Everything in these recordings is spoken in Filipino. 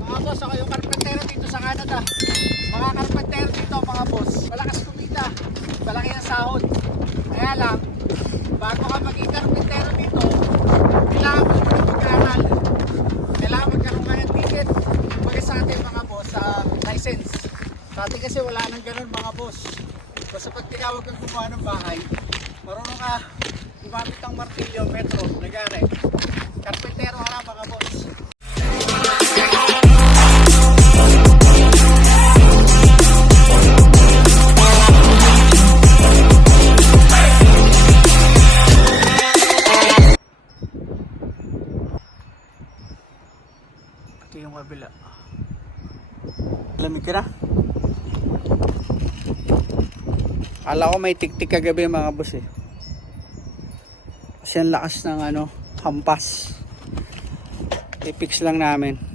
Mga boss, ako yung karpentero dito sa Canada. Mga karpentero dito, mga boss. Malakas kumita. Malaki ang sahod. Kaya lang, bago ka maging karpentero dito, kailangan mo muna mag-aaral. Kailangan magkaroon ka ng ticket. Kumbaga sa atin mga boss, sa license. Sa atin kasi wala nang ganun mga boss. Basta pag tinawag kang gumawa ng bahay, marunong ka gumamit ng martilyo, metro, nagare. Karpentero ka lang mga boss. Ito yung kabila. Lamig ko may tiktik kagabi mga boss eh. Kasi ang lakas ng ano, hampas. I-fix lang namin.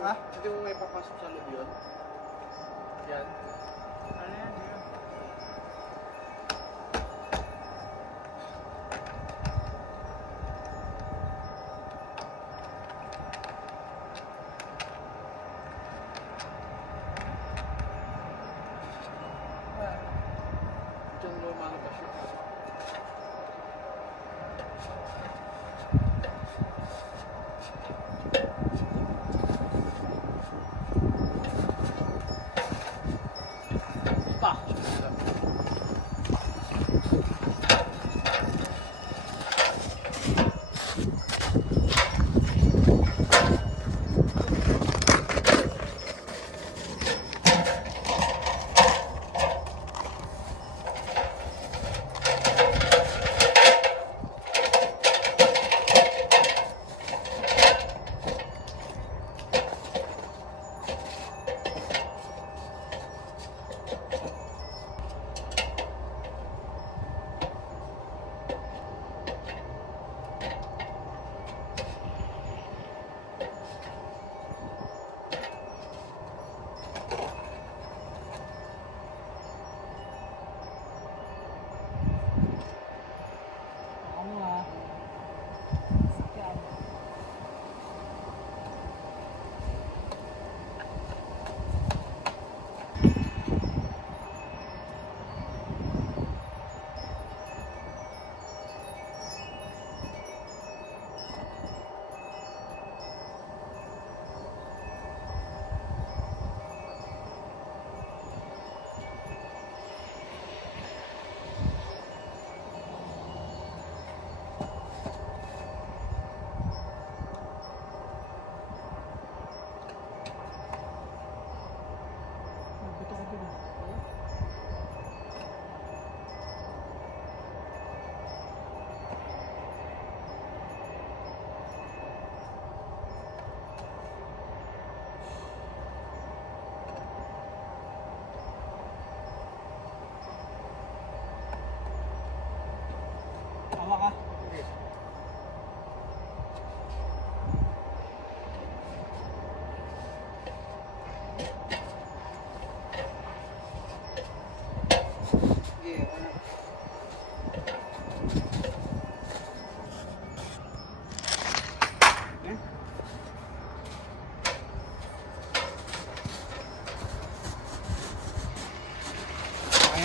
Ka. Hindi mo may papasok sa loob yun?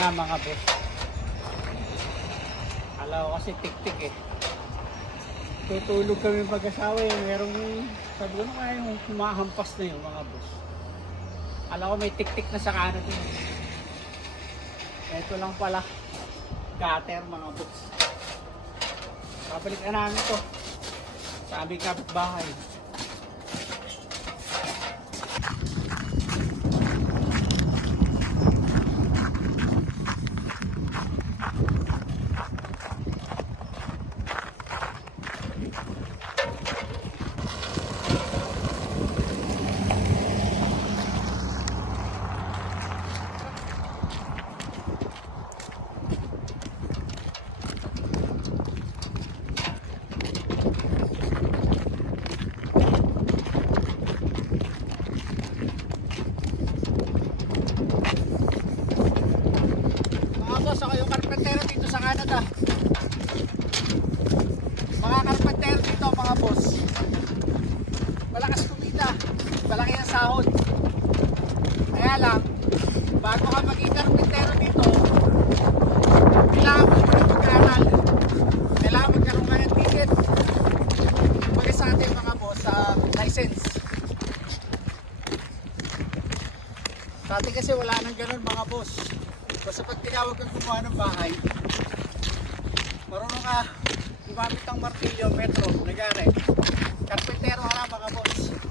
nga mga be. Kala ko kasi tik-tik eh. Tutulog kami pag-asawa eh. Merong sabi ko na kaya yung humahampas na yung mga boss? Kala ko may tik-tik na sa kanan eh. Ito lang pala. Gutter mga boss. Babalik na namin to. Sa aming kapitbahay. Mga boss, ako yung karpentero dito sa Canada. Mga karpentero dito, mga boss. Malakas kumita. Malaki ang sahod. Kaya lang, bago ka maging karpentero dito, kailangan mo muna mag-aaral. Kailangan magkaroon ka ng ticket. Kumbaga sa atin mga boss, sa license. Sa atin kasi wala nang ganun mga boss. Basta pag tinawag kang gumawa ng bahay, marunong ka gumamit ng martilyo, metro, nagare. Karpentero ka na mga boss.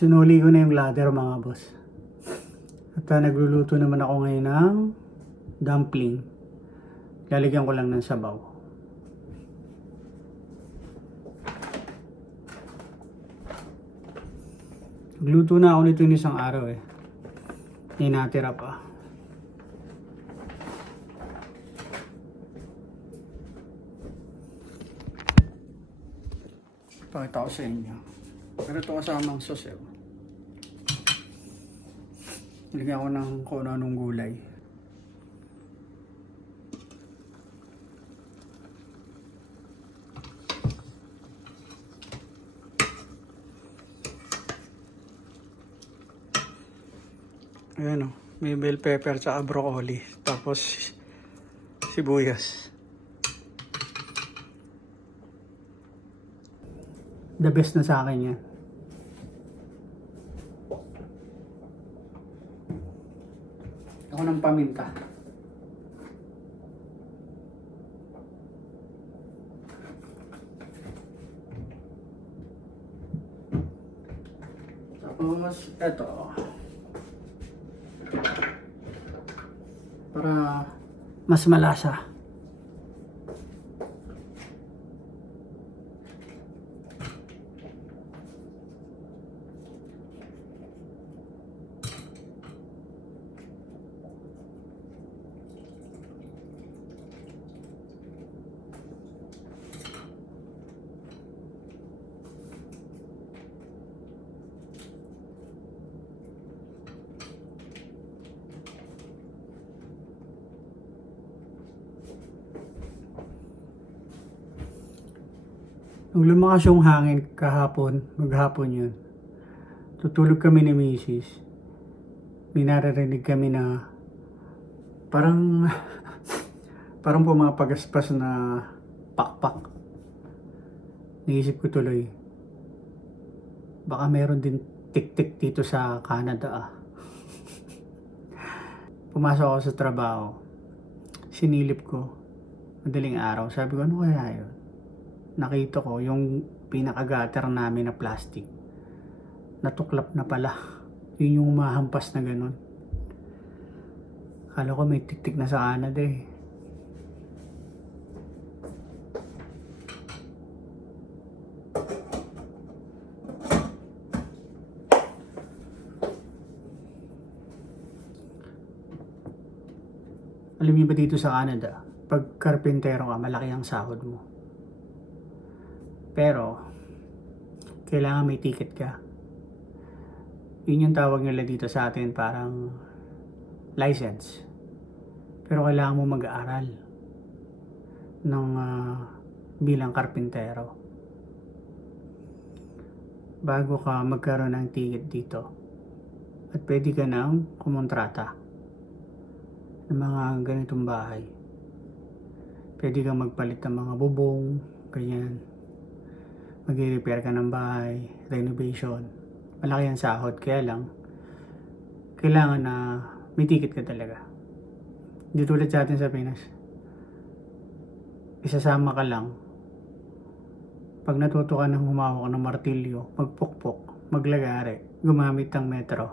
Sinuli ko na yung ladder mga boss. At ah, nagluluto naman ako ngayon ng dumpling. Lalagyan ko lang ng sabaw. Nagluto na ako nito isang araw eh. Hindi natira pa. Pakita ko sa inyo. Pero ito kasamang sauce eh. Nilagyan ko ng kung anong gulay. Ayan o. May bell pepper tsaka broccoli. Tapos sibuyas. The best na sa akin yan. Ako ng paminta. Tapos, eto. Para mas malasa. Nung lumakas yung hangin kahapon, maghapon yun, tutulog kami ni Mrs. May naririnig kami na parang parang pumapagaspas na pakpak. Naisip ko tuloy, baka meron din tik-tik dito sa Canada ah. Pumasok ako sa trabaho. Sinilip ko. Madaling araw. Sabi ko, ano kaya yun? Nakita ko yung pinakagater namin na plastic. Natuklap na pala. Yun yung umahampas na ganun. Kala ko may tiktik na sa Canada eh. Alam niyo ba dito sa Canada, pag karpintero ka, malaki ang sahod mo. Pero, kailangan may ticket ka. Yun yung tawag nila dito sa atin parang license. Pero kailangan mo mag-aaral ng ah, bilang karpintero bago ka magkaroon ng ticket dito. At pwede ka nang kumontrata ng mga ganitong bahay. Pwede kang magpalit ng mga bubong, ganyan. Mag-repair ka ng bahay, renovation. Malaki ang sahod, kaya lang, kailangan na may ticket ka talaga. Hindi tulad sa atin sa Pinas. Isasama ka lang. Pag natuto ka ng humawak ng martilyo, magpukpok, maglagari, gumamit ng metro,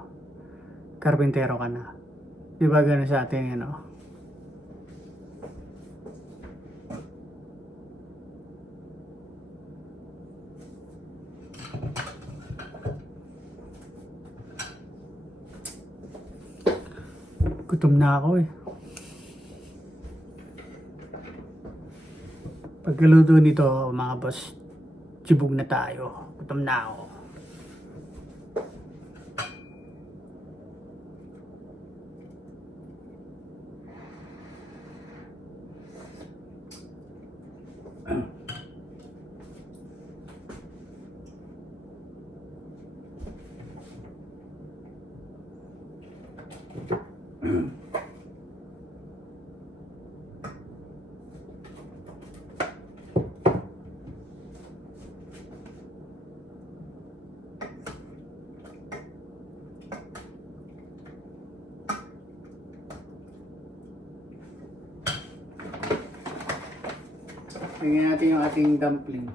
karpintero ka na. Di ba gano'n sa atin yun, no? Gutom na ako eh. Pagkaluto nito, mga boss, sibog na tayo. Gutom na ako. Tingnan natin yung ating dumpling.